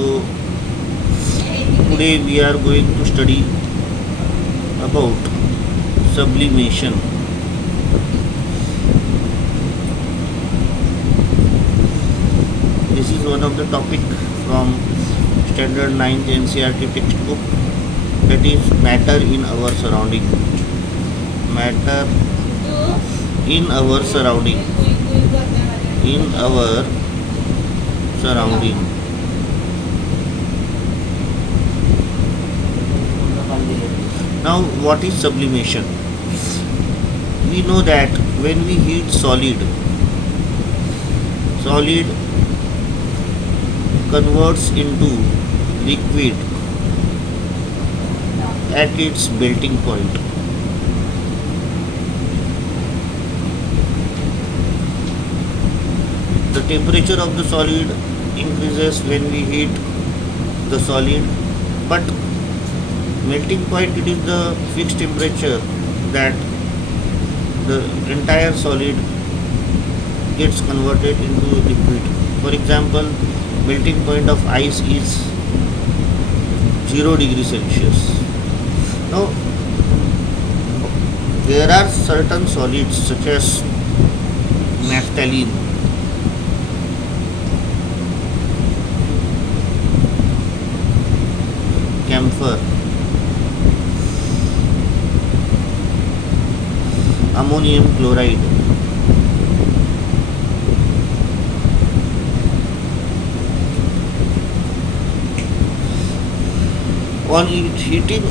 So today we are going to study about sublimation. This is one of the topic from standard 9th NCERT textbook, that is matter in our surrounding. Matter in our surrounding. In our surrounding. Now, what is sublimation? We know that when we heat solid converts into liquid at its melting point. The temperature of the solid increases when we heat the solid, but melting point, it is the fixed temperature that the entire solid gets converted into liquid. For example, melting point of ice is 0 degree Celsius. Now, there are certain solids such as naphthalene, camphor, ammonium chloride, on heating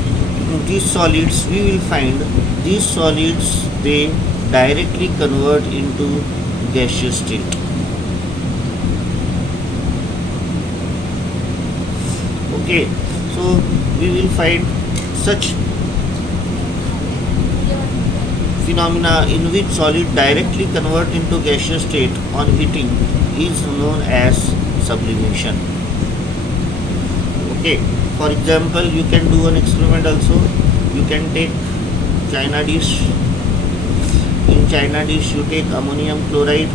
these solids we will find these solids, they directly convert into gaseous state. Okay, so we will find such phenomena in which solid directly convert into gaseous state on heating is known as sublimation. Okay, for example, you can do an experiment also. You can take china dish. In china dish you take ammonium chloride,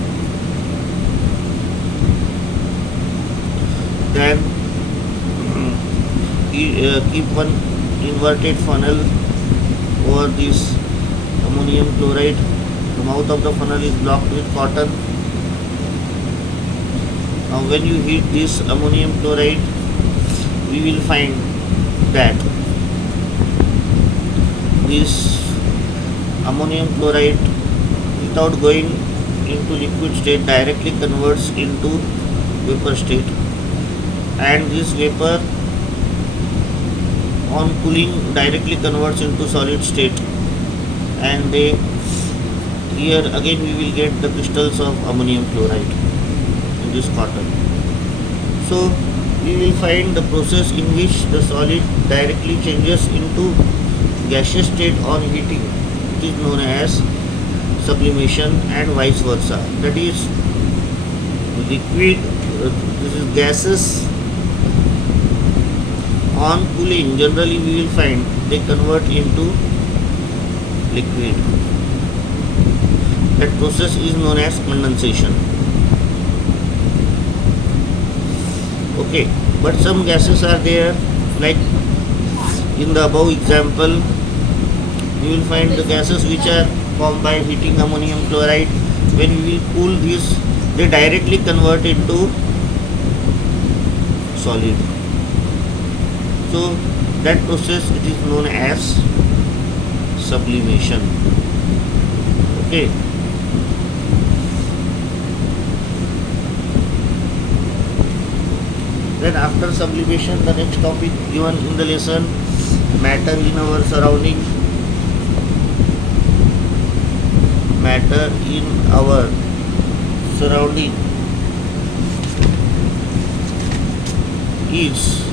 then keep one inverted funnel over this ammonium chloride. The mouth of the funnel is blocked with cotton. Now when you heat this ammonium chloride, we will find that this ammonium chloride, without going into liquid state, directly converts into vapor state, and this vapor on cooling directly converts into solid state, and here again we will get the crystals of ammonium chloride in this cotton. So we will find the process in which the solid directly changes into gaseous state on heating. It is known as sublimation, and vice versa. That is, liquid, this is gases on cooling, generally we will find they convert into liquid. That process is known as condensation. Okay, but some gases are there, like in the above example you will find the gases which are formed by heating ammonium chloride. When we will cool this, they directly convert into solid. So that process, it is known as sublimation. Okay. Then after sublimation, the next topic given in the lesson, matter in our surrounding. Matter in our surrounding is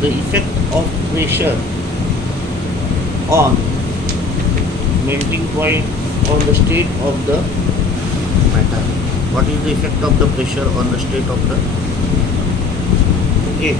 the effect of pressure on melting point on the state of the matter. What is the effect of the pressure on the state of the? Okay.